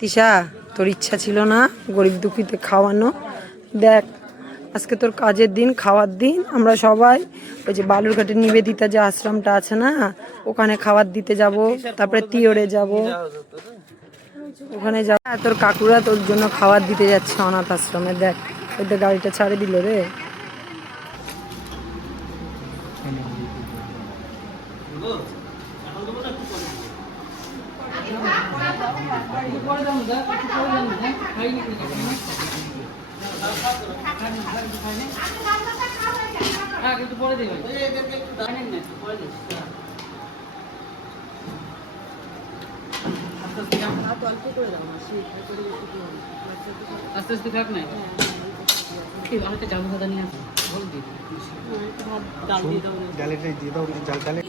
তিশা, তোর ইচ্ছা ছিল না গরিব দুঃখীতে খাওয়ানো? দেখ, আজকে তোর কাজের দিন, খাওয়ার দিন। আমরা সবাই ওই যে বালুরঘাটে নিবেদিতা যে আশ্রমটা আছে না, ওখানে খাবার দিতে যাব, তারপরে তিওড়ে যাব, ওখানে যাব। তোর কাকুরা তোর জন্য খাবার দিতে যাচ্ছে অনাথ আশ্রমে। দেখ ওদের গাড়িটা ছাড়ে দিল রে। আস্তে আস্তে থাক না, হয়তো জামা খাতা নিয়ে আসো, বল দিই ডাল দিয়ে দাও, ডালে দিয়ে দাও, ডালে